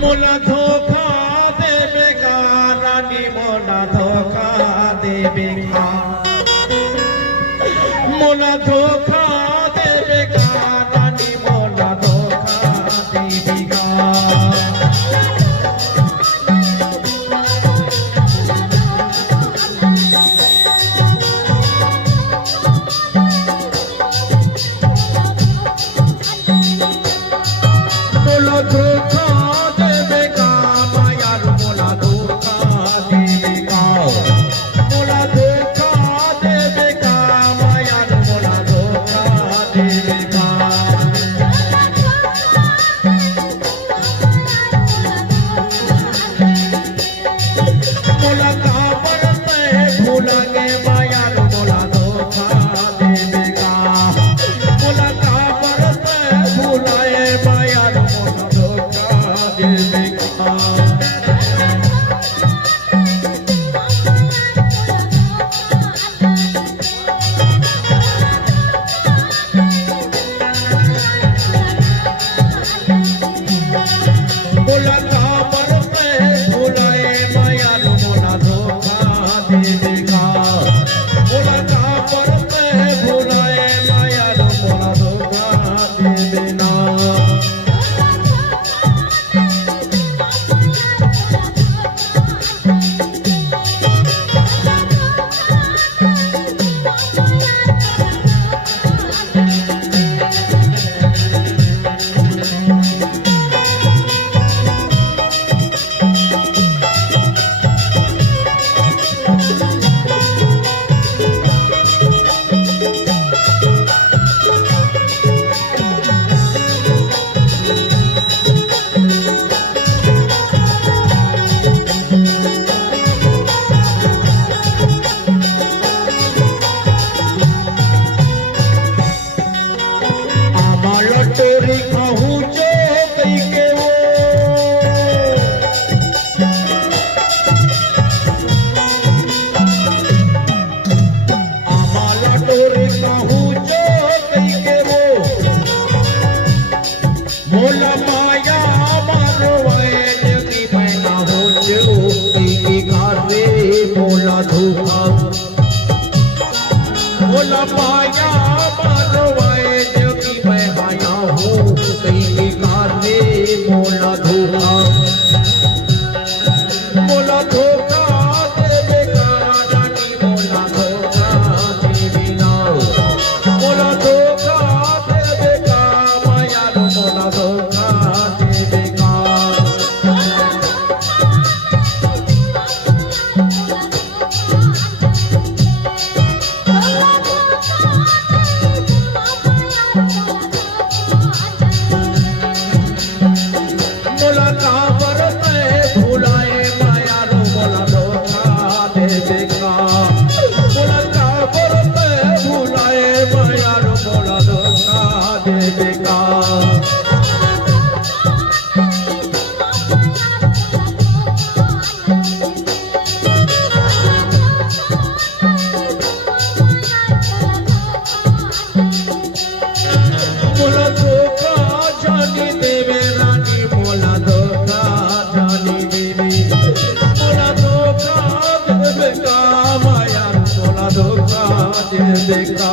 मोला धोखा देवे का रानी मोला धोखा देवे का मोला धोखा देवे का रानी मोला धोखा देवे का मोला धोखा देवे का मायार मोला धोखा देवे का मोला धोखा देवे का मायार मोला धोखा देवे का मोला काबर पे भूलांगे मायार मोला धोखा देवे का मोला काबर पे भूलाए मायार मोला धोखा देवे का मोला काबर पे भूलाए मायार मोला धोखा देवे का मोला काबर पे भूलाए मायार मोला धोखा देवे ना तोरी कहूँ जो कई के वो आमाला तोरी कहूँ जो कई के वो मोला माया मारवाए जगी मैं ना हो जो कई के कारे मोला धोखा मोला माया मारवाए जगी मैं आया हूँ कई कारने मोला धोखा देवे का रानी मोला धोखा देवी ना मोला धोखा देवे का माया मोला धोखा देवे का मोला काबर पे भूलाए मायार मोला धोखा देवे का मोला काबर पे भूलाए मायार मोला धोखा देवे का मोला धोखा जानी देवे रानी मोला धोखा जानी देवी मोला धोखा देवे का माया मोला धोखा देवे का